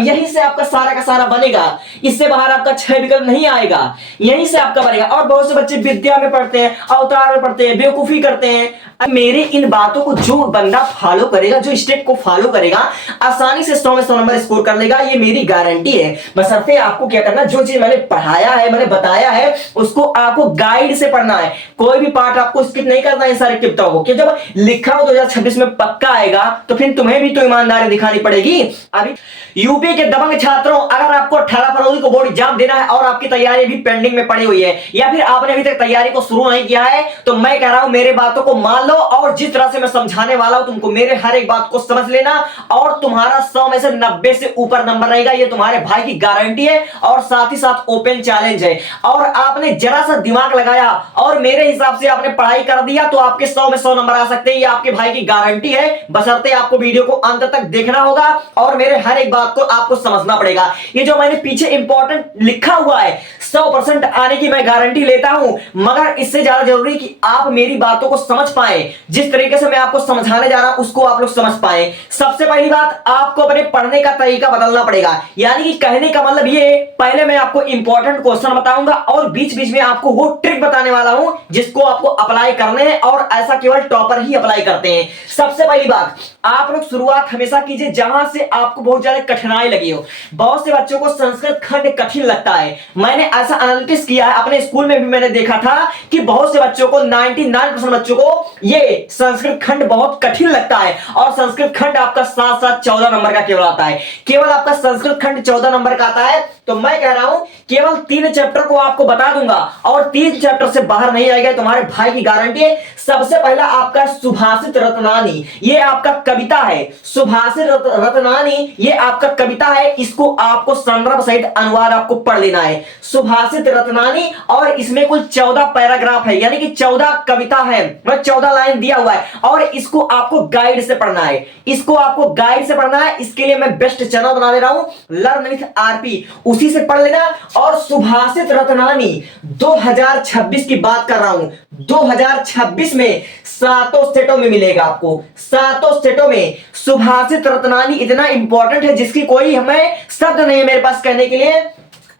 यहीं से आपका सारा का सारा बनेगा, इससे बाहर आपका छह विकल्प नहीं आएगा, यहीं से आपका बनेगा। और बहुत से बच्चे विद्या में पढ़ते हैं, अवतार में पढ़ते हैं, बेवकूफी करते हैं। मेरे इन बातों को जो बंदा फॉलो करेगा, जो स्टेप को फॉलो करेगा, आसानी से 100 में 100 नंबर स्कोर कर लेगा, ये मेरी गारंटी है। बशर्ते आपको क्या करना, जो चीज मैंने पढ़ाया है, मैंने बताया है, उसको आपको गाइड से पढ़ना है। कोई भी पार्ट आपको स्किप नहीं करना है सारे टिप्सों को, कि जब लिखा हो 2026 में पक्का आएगा तो फिर तुम्हें भी तो ईमानदारी दिखानी पड़ेगी। अभी यूपी के दबंग छात्रों, अगर आपको 18 फरवरी को बोर्ड एग्जाम देना है और आपकी तैयारी भी पेंडिंग में पड़ी हुई है, या फिर आपने अभी तक तैयारी को शुरू नहीं किया है, तो मैं कह रहा हूं मेरे बातों को मान लो, और जिस तरह से मैं समझाने वाला हूं तुमको मेरे हर एक बात को समझ लेना, और तुम्हारा 100 में से 90 से ऊपर नंबर रहेगा, ये तुम्हारे भाई की गारंटी है। और साथ ही साथ ओपन चैलेंज है, और आपने जरा सा दिमाग लगाया और मेरे हिसाब से आपने पढ़ाई कर दिया तो आपके 100 में 100 नंबर आ सकते हैं, ये आपके भाई की गारंटी है। बशर्ते आपको वीडियो को अंत तक देखना होगा और मेरे हर एक बात को आपको समझना पड़ेगा। ये जो मैंने पीछे इंपॉर्टेंट लिखा हुआ है 100% आने की मैं गारंटी लेता हूं, मगर इससे ज्यादा जरूरी कि आप मेरी बातों को समझ पाए, जिस तरीके से मैं आपको समझाने जा रहा हूं उसको आप लोग समझ पाए। सबसे पहली बात, आपको अपने पढ़ने का तरीका बदलना पड़ेगा। यानी कि कहने का मतलब ये, पहले मैं आपको इंपॉर्टेंट क्वेश्चन बताऊंगा और बीच बीच में आपको वो ट्रिक बताने वाला हूं जिसको आपको अप्लाई करने हैं, और ऐसा केवल टॉपर ही अप्लाई करते हैं। सबसे पहली बात, आप लोग शुरुआत हमेशा कीजिए जहां से आपको बहुत ज्यादा कठिनाई लगी हो। बहुत से बच्चों को संस्कृत खंड कठिन लगता है। मैंने ऐसा एनालिसिस किया है, अपने स्कूल में भी मैंने देखा था कि बहुत से बच्चों को 99% बच्चों को ये संस्कृत खंड बहुत कठिन लगता है, और संस्कृत खंड आपका 7-7 14 नंबर का केवल आता है। केवल आपका संस्कृत खंड 14 नंबर का आता है। तो मैं कह रहा हूं केवल 3 चैप्टर को आपको बता दूंगा, और 3 चैप्टर से बाहर नहीं आएगा, तुम्हारे भाई की गारंटी है। सबसे पहला आपका सुभाषित रत्नानी, ये आपका कविता है। सुभाषित रत्नानी ये आपका कविता है, इसको आपको संदर्भ सहित अनुवाद आपको पढ़ लेना है। सुभाषित रत्नानी, और इसमें कुल 14 पैराग्राफ है, यानी कि 14 कविता है, मतलब 14 लाइन दिया हुआ है, और इसको आपको गाइड से पढ़ना है। इसको आपको गाइड से पढ़ना है। इसके लिए मैं बेस्ट चैनल बना दे रहा हूं, लर्न विथ आरपी, उसी से पढ़ लेना। और सुभाषित रत्नानी 2026 की बात कर रहा हूं, 2026 में 7 सेटों में मिलेगा आपको, 7 सेटों में। सुभाषित रत्नानी इतना इंपॉर्टेंट है जिसकी कोई हमें शब्द नहीं है मेरे पास कहने के लिए।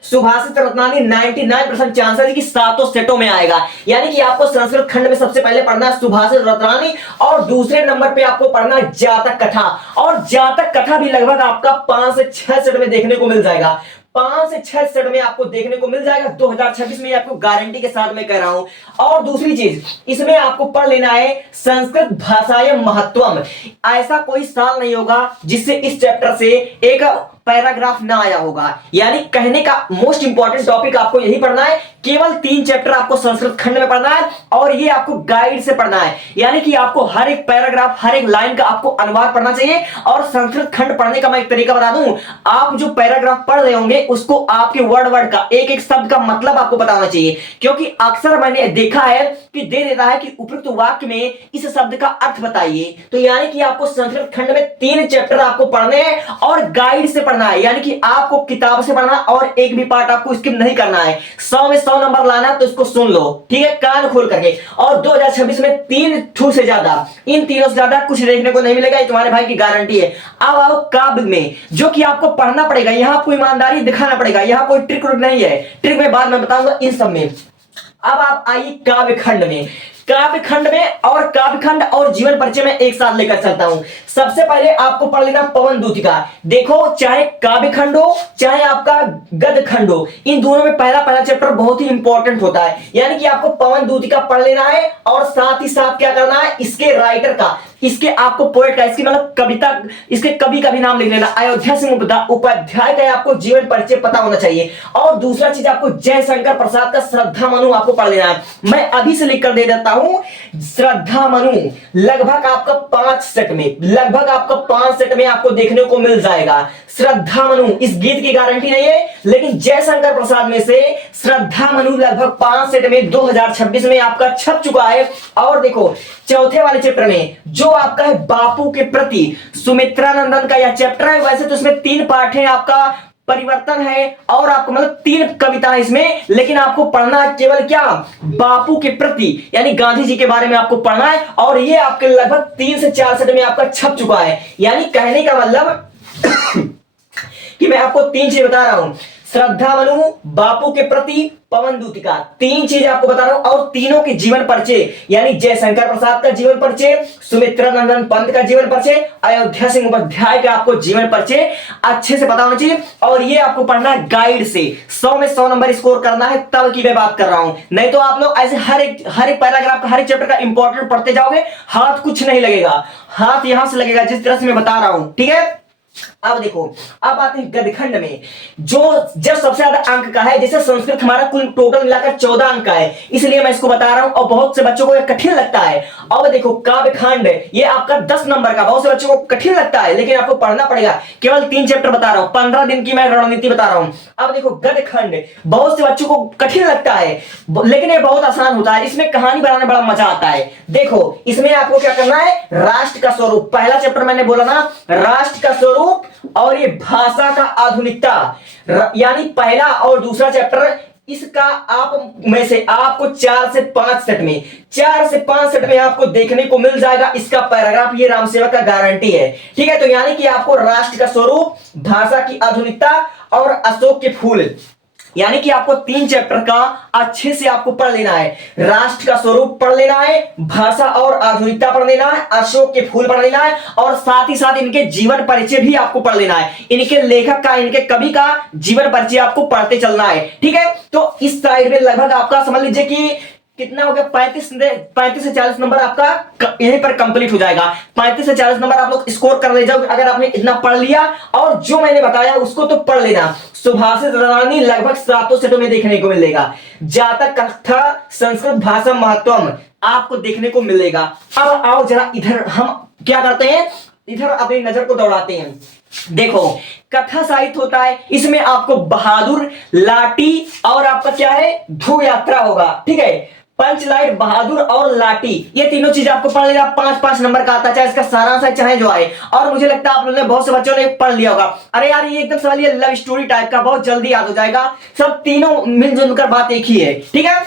सुभाषित रत्नानी 99% चांसेस है कि 7 सेटों में आएगा। यानी कि आपको संस्कृत खंड में सबसे पहले पढ़ना है सुभाषित रत्नानी, और दूसरे नंबर पे आपको पढ़ना है जातक कथा। और जातक कथा भी लगभग आपका 5 से 6 सेट में देखने को मिल जाएगा, 5 से 6 सेट में आपको देखने को मिल जाएगा 2026 में, आपको गारंटी के साथ मैं कह रहा हूं। और दूसरी चीज, इसमें आपको पढ़ लेना है संस्कृत भाषाएं महत्वम। ऐसा कोई साल नहीं होगा जिससे इस चैप्टर से एक पैराग्राफ ना आया होगा। यानी कहने का मोस्ट इंपॉर्टेंट टॉपिक आपको यही पढ़ना है। केवल 3 चैप्टर आपको संस्कृत खंड में पढ़ना है, और ये आपको गाइड से पढ़ना है। यानी कि आपको हर एक पैराग्राफ, हर एक लाइन का आपको अनुवाद पढ़ना चाहिए। और संस्कृत खंड पढ़ने का मैं एक तरीका बता दूं, आप जो पैराग्राफ पढ़ रहे होंगे उसको आपके वर्ड वर्ड का, एक एक शब्द का मतलब आपको बताना चाहिए। क्योंकि अक्सर मैंने देखा है कि दे देता है कि उपयुक्त वाक्य में इस शब्द का अर्थ बताइए। तो यानी कि आपको संस्कृत खंड में 3 चैप्टर आपको पढ़ने हैं और गाइड से पढ़ना है। यानी कि आपको किताब से पढ़ना, और एक भी पार्ट आपको स्किप नहीं करना है। 100 में 100 नंबर लाना, तो इसको सुन लो, ठीक है, कान खोल करके। और 2026 में 3 ठू से ज्यादा, इन तीनों से ज्यादा कुछ देखने को नहीं मिलेगा, ये तुम्हारे भाई की गारंटी है। अब आओ काव्य में, जो कि आपको पढ़ना पड़ेगा, यहां आपको ईमानदारी दिखाना पड़ेगा, यहां कोई ट्रिक नहीं है। ट्रिक में बाद में बताऊंगा इन सब में। अब आप आइए काव्य खंड में। काव्य खंड में, और काव्य खंड और जीवन परिचय में एक साथ लेकर चलता हूं। सबसे पहले आपको पढ़ लेना पवन दूतिका। देखो, चाहे काव्य खंड हो चाहे आपका गद्य खंड हो, इन दोनों में पहला चैप्टर बहुत ही इंपॉर्टेंट होता है। यानी कि आपको पवन दूतिका पढ़ लेना है, और साथ ही साथ क्या करना है, इसके राइटर का, इसके आपको पोएट का, इसकी मतलब कविता, इसके कवि का भी नाम लिख लेना। अयोध्या सिंह उपाध्याय का आपको जीवन परिचय पता होना चाहिए। और दूसरा चीज, आपको जयशंकर प्रसाद का श्रद्धा मनु आपको पढ़ लेना है। मैं अभी से लिख कर दे देता हूं, श्रद्धा मनु लगभग आपका 5 सेट में, लगभग आपका 5 सेट में आपको देखने को मिल जाएगा। श्रद्धा मनु, इस गीत की गारंटी नहीं है, लेकिन जयशंकर प्रसाद में से श्रद्धा मनु लगभग 5 सेट में 2026 में आपका छप चुका है। और देखो, चौथे वाले चैप्टर में जो आपका है बापू के प्रति, सुमित्रा नंदन का यह चैप्टर है। वैसे तो इसमें 3 पार्ट है, आपका परिवर्तन है, और आपको मतलब 3 कविता है इसमें, लेकिन आपको पढ़ना है केवल क्या, बापू के प्रति, यानी गांधी जी के बारे में आपको पढ़ना है। और ये आपके लगभग 3 से 4 सेट में आपका छप चुका है। यानी कहने का मतलब कि मैं आपको 3 चीज बता रहा हूं। श्रद्धा मनु, बापू के प्रति, पवन दूतिका, 3 चीज आपको बता रहा हूं और तीनों के जीवन परिचय, यानी जयशंकर प्रसाद का जीवन परिचय, सुमित्रा नंदन पंत का जीवन परिचय, अयोध्या सिंह उपाध्याय का आपको जीवन परिचय अच्छे से पता होना चाहिए। और ये आपको पढ़ना है गाइड से, 100 में 100 नंबर स्कोर करना है, तब की मैं बात कर रहा हूं। नहीं तो आप लोग ऐसे हर एक पैराग्राफ का, हर एक चैप्टर का इंपॉर्टेंट पढ़ते जाओगे, हाथ कुछ नहीं लगेगा, हाथ यहां से लगेगा जिस तरह से मैं बता रहा हूं, ठीक है। अब देखो, अब आते हैं गद्यखंड में, जो जब सबसे ज्यादा अंक का है। जैसे संस्कृत हमारा कुल टोटल मिलाकर 14 अंक का है, इसलिए मैं इसको बता रहा हूं और बहुत से बच्चों को यह कठिन लगता है। अब देखो काव्यखंड, ये आपका 10 नंबर का, बहुत से बच्चों को कठिन लगता है, लेकिन आपको पढ़ना पड़ेगा। केवल 3 चैप्टर बता रहा हूं, 15 दिन की मैं रणनीति बता रहा हूं। अब देखो गद्यखंड, बहुत से बच्चों को कठिन लगता है, लेकिन ये बहुत आसान होता है। इसमें कहानी बनाने बड़ा मजा आता है। देखो इसमें आपको क्या करना है, राष्ट्र का स्वरूप, पहला चैप्टर मैंने बोला ना, राष्ट्र का स्वरूप और ये भाषा का आधुनिकता, यानी पहला और दूसरा चैप्टर, इसका आप में से आपको 4 से 5 सेट में, 4 से 5 सेट में आपको देखने को मिल जाएगा इसका पैराग्राफ। ये रामसेवक का गारंटी है, ठीक है। तो यानी कि आपको राष्ट्र का स्वरूप, भाषा की आधुनिकता और अशोक के फूल, यानी कि आपको 3 चैप्टर का अच्छे से आपको पढ़ लेना है। राष्ट्र का स्वरूप पढ़ लेना है, भाषा और आधुनिकता पढ़ लेना है, अशोक के फूल पढ़ लेना है, और साथ ही साथ इनके जीवन परिचय भी आपको पढ़ लेना है। इनके लेखक का, इनके कवि का जीवन परिचय आपको पढ़ते चलना है, ठीक है। तो इस साइड में लगभग आपका समझ लीजिए कि कितना हो गया, 35 से 40 नंबर आपका यहीं पर कंप्लीट हो जाएगा। 35 से 40 नंबर आप लोग स्कोर कर ले जाओ अगर आपने इतना पढ़ लिया। और जो मैंने बताया उसको तो पढ़ लेना। सुभाषित रानी लगभग 7 सेटों में देखने को मिलेगा। जातक कथा संस्कृत भाषा महत्वम आपको देखने को मिलेगा। अब आओ जरा इधर हम क्या करते हैं, इधर अपनी नजर को दौड़ाते हैं। देखो कथा साहित्य होता है, इसमें आपको बहादुर, लाठी और आपका क्या है, ध्रुव यात्रा होगा, ठीक है। पंचलाइट, बहादुर और लाठी, ये तीनों चीज आपको पढ़ लेना। 5-5 नंबर का आता है, चाहे इसका सारांश है चाहे जो आए। और मुझे लगता है आप लोगों ने, बहुत से बच्चों ने पढ़ लिया होगा। अरे यार ये एकदम सवाल, ये लव स्टोरी टाइप का, बहुत जल्दी याद हो जाएगा। सब तीनों मिलजुल कर बात एक ही है, ठीक है।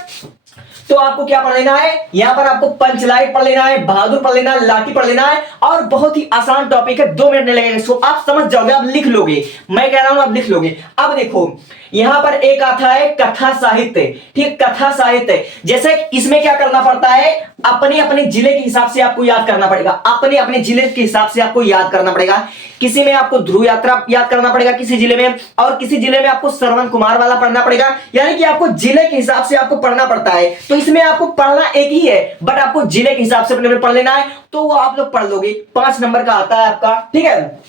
तो आपको क्या पढ़ लेना है, यहां पर आपको पंचलाइट पढ़ लेना है, बहादुर पढ़ लेना है, लाठी पढ़ लेना है, और बहुत ही आसान टॉपिक है, 2 मिनट नहीं लगेगा इसको, आप समझ जाओगे, आप लिख लोगे। मैं कह रहा हूं आप लिख लोगे। अब देखो यहां पर एक आता है कथा साहित्य, ठीक, कथा साहित्य। जैसे इसमें क्या करना पड़ता है, अपने अपने जिले के हिसाब से आपको याद करना पड़ेगा, अपने अपने जिले के हिसाब से आपको याद करना पड़ेगा। किसी में आपको ध्रुव यात्रा याद करना पड़ेगा किसी जिले में, और किसी जिले में आपको श्रवण कुमार वाला पढ़ना पड़ेगा। यानी कि आपको जिले के हिसाब से आपको पढ़ना पड़ता है। तो इसमें आपको पढ़ना एक ही है, बट आपको जिले के हिसाब से अपने पढ़ लेना है, तो वो आप लोग पढ़ लोगे। 5 नंबर का आता है आपका, ठीक है।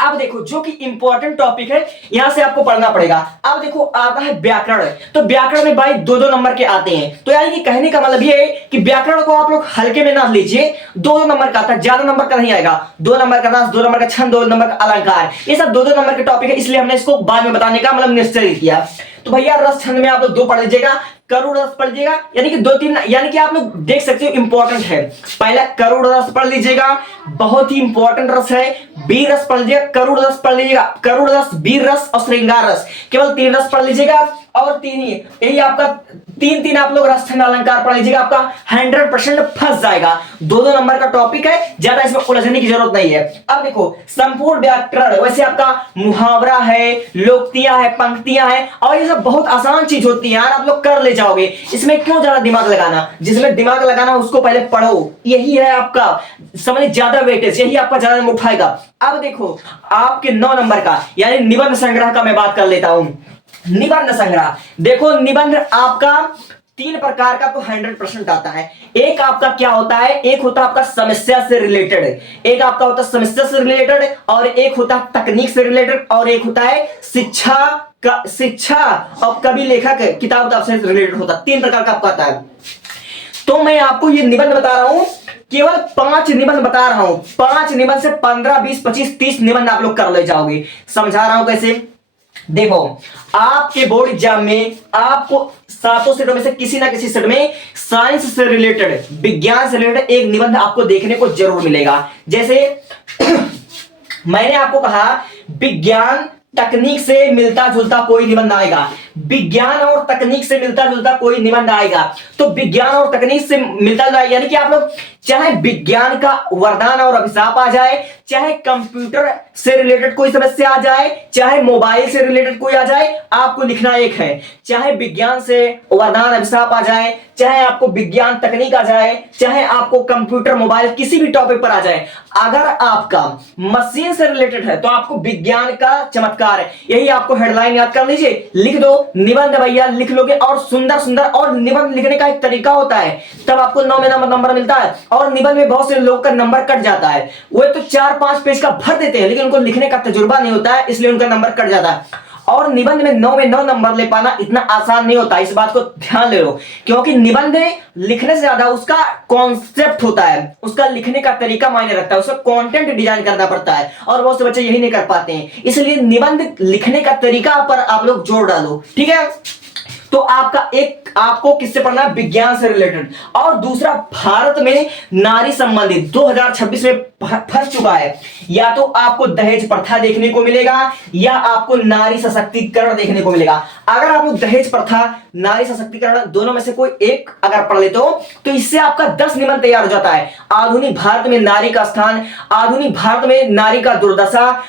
अब देखो जो कि इंपॉर्टेंट टॉपिक है, यहां से आपको पढ़ना पड़ेगा। अब देखो आता है व्याकरण, तो व्याकरण में भाई 2-2 नंबर के आते हैं। तो यानी कि कहने का मतलब ये है कि व्याकरण को आप लोग हल्के में ना लीजिए, 2-2 नंबर का आता है, ज्यादा नंबर का नहीं आएगा। 2 नंबर का रस, 2 नंबर का छंद, 2 नंबर का अलंकार, ये सब 2-2 नंबर के टॉपिक है, इसलिए हमने इसको बाद में बताने का मतलब निश्चय किया। तो भैया रस छंद में आप लोग 2 पढ़ लीजिएगा, करुण रस पढ़ लीजिएगा, यानी कि 2-3, यानी कि आप लोग देख सकते हो इंपॉर्टेंट है। पहला करुण रस पढ़ लीजिएगा, बहुत ही इंपॉर्टेंट रस है। वीर रस पढ़ लीजिएगा, करुण रस पढ़ लीजिएगा, करुण रस, वीर रस और श्रृंगार रस, केवल 3 रस पढ़ लीजिएगा। और 3 ही, यही आपका 3-3 आप लोग रस छंद अलंकार पढ़ लीजिएगा, आपका 100% फंस जाएगा। 2-2 नंबर का टॉपिक है, ज्यादा इसमें उलझने की जरूरत नहीं है। अब देखो संपूर्ण व्याकरण, वैसे आपका मुहावरा है, लोकोक्तियां है, पंक्तियां हैं, और ये सब बहुत आसान चीज होती है यार, आप लोग कर ले जाओगे। इसमें क्यों ज्यादा दिमाग लगाना, जिसमें दिमाग लगाना उसको पहले पढ़ो, यही है आपका समझ, ज्यादा वेटेज, यही आपका ज्यादा उठाएगा। अब देखो आपके 9 नंबर का, यानी निबंध संग्रह का मैं बात कर लेता हूं। निबंध संग्रह, देखो निबंध आपका 3 प्रकार का तो 100% आता है। एक आपका क्या होता है, एक होता है आपका समस्या से रिलेटेड, एक आपका होता है समस्या से रिलेटेड, और एक होता है तकनीक से रिलेटेड, और एक होता है शिक्षा और कवि लेखक किताब से रिलेटेड होता है। 3 प्रकार का आपका आता है। तो मैं आपको ये निबंध बता रहा हूं, केवल 5 निबंध बता रहा हूं। 5 निबंध से 15, 20, 25, 30 निबंध आप लोग कर ले जाओगे। समझा रहा हूं कैसे, देखो आपके बोर्ड एग्जाम में आपको 7 सेटों में से किसी ना किसी सेट में साइंस से रिलेटेड, विज्ञान से रिलेटेड एक निबंध आपको देखने को जरूर मिलेगा। जैसे मैंने आपको कहा विज्ञान तकनीक से मिलता जुलता कोई निबंध आएगा, विज्ञान और तकनीक से मिलता जुलता कोई निबंध आएगा। तो विज्ञान और तकनीक से मिलता जुलता, यानी कि आप लोग चाहे विज्ञान का वरदान और अभिशाप आ जाए, चाहे कंप्यूटर से रिलेटेड कोई समस्या आ जाए, चाहे मोबाइल से रिलेटेड कोई आ जाए, आपको लिखना एक है। चाहे विज्ञान से वरदान अभिशाप आ जाए, चाहे आपको विज्ञान तकनीक आ जाए, चाहे आपको कंप्यूटर मोबाइल किसी भी टॉपिक पर आ जाए, अगर आपका मशीन से रिलेटेड है तो आपको विज्ञान का चमत्कार है। यही आपको हेडलाइन याद कर लीजिए, लिख दो निबंध भैया, लिख लोगे। और सुंदर सुंदर और निबंध लिखने का एक तरीका होता है, तब आपको 9 में नंबर मिलता है। और निबंध में बहुत से लोग का नंबर कट जाता है, वो तो 4-5 पेज का भर देते हैं, लेकिन उनको लिखने का तजुर्बा नहीं होता है, इसलिए उनका नंबर कट जाता है। और निबंध में 9 नंबर ले पाना इतना आसान नहीं होता, इस बात को ध्यान ले लो। क्योंकि निबंध लिखने से ज्यादा उसका कॉन्सेप्ट होता है, उसका लिखने का तरीका मायने रखता है, उसका कंटेंट डिजाइन करना पड़ता है, और बहुत से बच्चे यही नहीं कर पाते हैं। इसलिए निबंध लिखने का तरीका पर आप लोग जोर डालो, ठीक है। तो आपको किससे पढ़ना है? विज्ञान से रिलेटेड। और दूसरा, भारत में नारी संबंधित 2026 में फंस चुका है, या तो आपको दहेज प्रथा देखने को मिलेगा, या आपको नारी सशक्तिकरण देखने को मिलेगा। अगर आप लोग दहेज प्रथा, नारी सशक्तिकरण दोनों में से कोई एक अगर पढ़ लेते हो तो इससे आपका 10 निबंध तैयार हो जाता है। आधुनिक भारत में नारी का स्थान, आधुनिक भारत में नारी का दुर्दशा,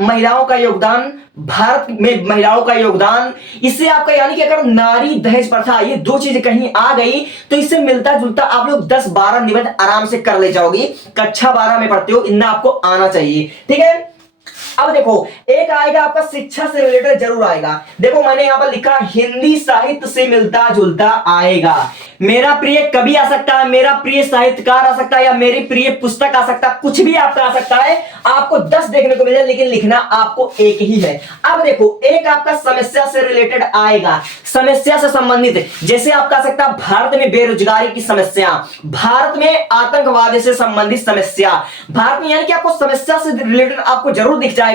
महिलाओं का योगदान, भारत में महिलाओं का योगदान, इससे आपका यानी कि अगर नारी दहेज प्रथा ये दो चीजें कहीं आ गई तो इससे मिलता जुलता आप लोग 10-12 निबंध आराम से कर ले जाओगे। कक्षा 12 में पढ़ते हो, इतना आपको आना चाहिए, ठीक है। अब देखो, एक आएगा आपका शिक्षा से रिलेटेड, जरूर आएगा। देखो मैंने यहां पर लिखा हिंदी साहित्य से मिलता जुलता आएगा। मेरा प्रिय कवि आ सकता है, मेरा प्रिय साहित्यकार आ सकता है, या मेरी प्रिय पुस्तक आ सकता है, कुछ भी आपका आ सकता है। आपको 10 देखने को मिलेगा, लेकिन लिखना आपको एक ही है। अब देखो, एक आपका समस्या से रिलेटेड आएगा, समस्या से संबंधित, जैसे आपका आ सकता है भारत में बेरोजगारी की समस्या, भारत में आतंकवाद से संबंधित समस्या, भारत में यानी कि आपको समस्या से रिलेटेड आपको जरूर दिख जाएगा।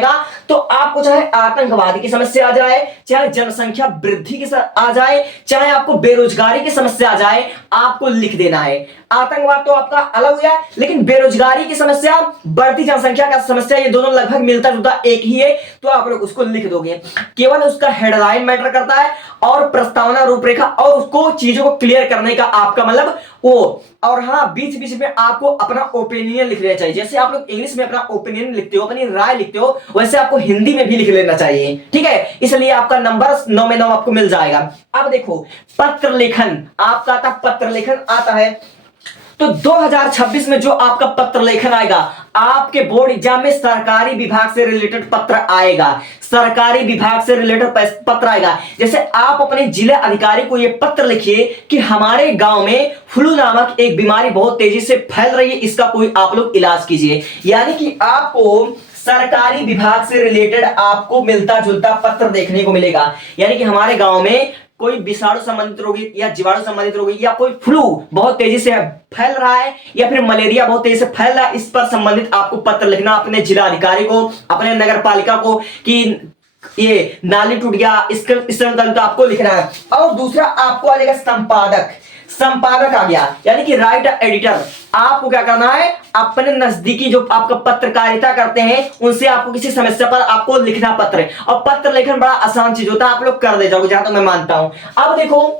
तो आपको चाहे आतंकवाद की समस्या आ जाए, चाहे जनसंख्या वृद्धि की आ जाए, चाहे आपको बेरोजगारी की समस्या आ जाए, आपको लिख देना है। आतंकवाद तो आपका अलग हो गया, लेकिन बेरोजगारी की समस्या, बढ़ती जनसंख्या का समस्या, ये दोनों लगभग मिलता जुलता एक ही है, तो आप लोग उसको लिख दोगे। केवल उसका हेडलाइन मैटर करता है, और प्रस्तावना, रूपरेखा, और उसको चीजों को क्लियर करने का आपका मतलब वो। और हाँ, बीच बीच में आपको अपना ओपिनियन लिख लेना चाहिए। जैसे आप लोग इंग्लिश में अपना ओपिनियन लिखते हो, अपनी राय लिखते हो, वैसे आपको हिंदी में भी लिख लेना चाहिए, ठीक है। इसलिए आपका नंबर 9 में 9 आपको मिल जाएगा। अब देखो, पत्र लेखन आपका आता, पत्र लेखन आता है तो 2026 में जो आपका पत्र लेखन आएगा, आपके बोर्ड एग्जाम में सरकारी विभाग से रिलेटेड पत्र आएगा, सरकारी विभाग से रिलेटेड पत्र आएगा। जैसे आप अपने जिला अधिकारी को यह पत्र लिखिए कि हमारे गांव में फ्लू नामक एक बीमारी बहुत तेजी से फैल रही है, इसका कोई आप लोग इलाज कीजिए। यानी कि आपको सरकारी विभाग से रिलेटेड आपको मिलता जुलता पत्र देखने को मिलेगा। यानी कि हमारे गांव में कोई विषाणु संबंधित रोगी, या जीवाणु संबंधित रोगी, या कोई फ्लू बहुत तेजी से फैल रहा है, या फिर मलेरिया बहुत तेजी से फैल रहा है, इस पर संबंधित आपको पत्र लिखना अपने जिला अधिकारी को, अपने नगर पालिका को, कि ये नाली टूट गया, इस आपको लिखना है। और दूसरा आपको आ जाएगा संपादक, संपादक आ गया, यानी कि राइटर, एडिटर। आपको क्या करना है, अपने नजदीकी जो आपका पत्रकारिता करते हैं उनसे आपको किसी समस्या पर आपको लिखना पत्र। और पत्र लेखन बड़ा आसान चीज होता है, आप लोग कर दे जाओगे, जहां तक मैं मानता हूं। अब देखो,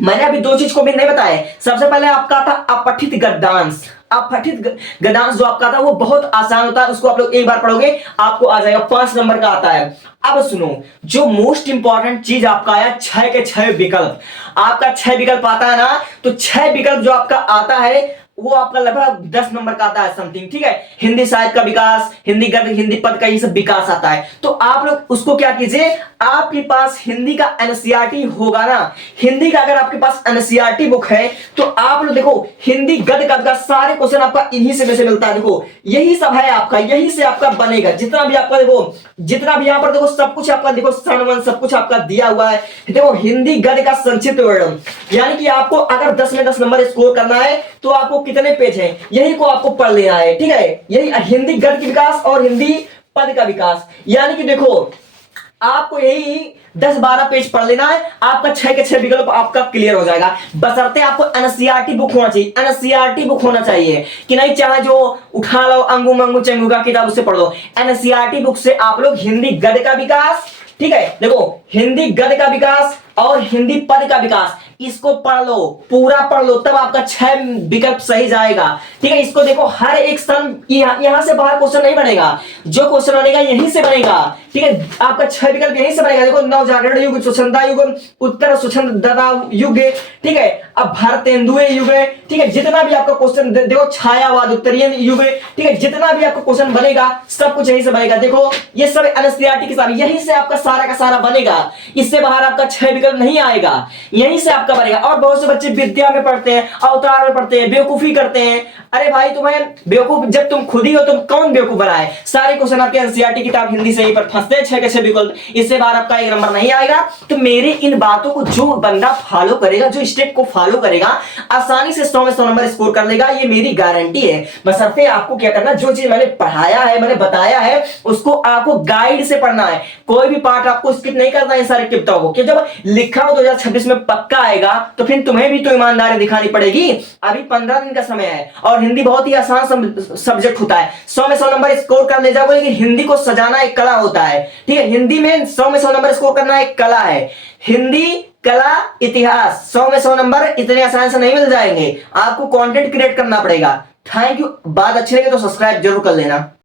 मैंने अभी 2 चीज को भी नहीं बताया। सबसे पहले आपका था अपठित गद्यांश। अपठित गद्यांश जो आपका था वो बहुत आसान होता है, उसको आप लोग एक बार पढ़ोगे आपको आ जाएगा, 5 नंबर का आता है। अब सुनो, जो मोस्ट इंपॉर्टेंट चीज आपका आया, 6 के 6 विकल्प। आपका 6 विकल्प आता है ना, तो 6 विकल्प जो आपका आता है वो आपका लगभग 10 नंबर का आता है समथिंग, ठीक है। हिंदी साहित्य का विकास, हिंदी गद्य, हिंदी पद का ये सब विकास आता है। तो आप लोग उसको क्या कीजिए, आपके पास हिंदी का एनसीईआरटी होगा ना, हिंदी का अगर आपके पास एनसीईआरटी बुक है तो आप लोग देखो, हिंदी गद्य का सारे क्वेश्चन आपका इन्हीं से में से मिलता है। देखो यही सब है आपका, यही से आपका बनेगा। जितना भी आपका देखो, जितना भी यहाँ पर देखो सब कुछ आपका देखो, सनवन सब कुछ आपका दिया हुआ है। देखो हिंदी गद्य का संक्षिप्त वर्णन, यानी कि आपको अगर 10 में 10 नंबर स्कोर करना है तो आपको कितने पेज हैं, यही को आपको पढ़ लेना है, ठीक है। यही हिंदी गद्य का विकास और हिंदी पद का विकास, यानी कि देखो आपको यही 10-12 पेज पढ़ लेना है, आपका 6 के 6 विकल्प आपका क्लियर हो जाएगा। बशर्ते आपको एनसीईआरटी बुक होना चाहिए, एनसीईआरटी बुक होना चाहिए कि नहीं, चाहे जो उठा लो अंगू मंगू चंगू का किताब उससे पढ़ लो। एनसीईआरटी बुक से आप लोग हिंदी गद्य का विकास, ठीक है, देखो हिंदी गद्य का विकास और हिंदी पद का विकास, इसको पढ़ लो, पूरा पढ़ लो, तब आपका 6 विकल्प सही जाएगा। ठीक है, इसको देखो, हर एक स्थान यहां से बाहर क्वेश्चन नहीं बनेगा, जो क्वेश्चन बनेगा यहीं से बनेगा। ठीक है, आपका 6 विकल्प यहीं से बनेगा। देखो, नवजागरण युग, स्वच्छंदा युग, उत्तर स्वच्छंदता युग, ठीक है, अब भारतेंदु युग, ठीक है, जितना भी आपका क्वेश्चन देखो, छायावाद उत्तरीयन युग, ठीक है, जितना भी आपका क्वेश्चन बनेगा सब कुछ यहीं से बनेगा। देखो, ये सब एनसीईआरटी के साथ यहीं से आपका सारा का सारा बनेगा, इससे बाहर आपका 6 विकल्प नहीं आएगा, यहीं से आपका बनेगा। और बहुत से बच्चे विद्या में पढ़ते हैं, अवतार में पढ़ते हैं, बेवकूफी करते हैं। अरे भाई, तुम्हें बेवकूफ जब तुम खुद ही हो, तुम कौन बेवकूफ बनाए? सारे क्वेश्चन आपके एनसीईआरटी किताब हिंदी से ही पर फंसते हैं, 6 के 6 विकल्प, इससे बाहर आपका 1 नंबर नहीं आएगा। तो मेरे इन बातों को जो बंदा फॉलो करेगा, जो स्टेप को फॉलो करेगा, आसानी से 100 में 100 नंबर स्कोर कर लेगा, ये मेरी गारंटी है। बशर्ते आपको क्या करना, जो चीज मैंने पढ़ाया है, मैंने बताया है, उसको आपको गाइड से पढ़ना है। कोई भी पार्ट आपको स्किप नहीं करना है सारे टिप्सों को, कि जब लिखा हो 2026 में पक्का आएगा, तो फिर तुम्हें भी तो ईमानदारी दिखानी पड़ेगी। अभी 15 दिन का समय है और हिंदी बहुत ही आसान सब्जेक्ट होता है, 100 में 100 नंबर स्कोर कर ले जाओगे। लेकिन हिंदी को सजाना एक कला होता है। ठीक है, हिंदी में 100 में 100 नंबर स्कोर करना एक कला है। हिंदी, कला, इतिहास, 100 में 100 नंबर इतने आसान से नहीं मिल जाएंगे, आपको कंटेंट क्रिएट करना पड़ेगा। Thank you. बात अच्छी लगे तो सब्सक्राइब जरूर कर लेना।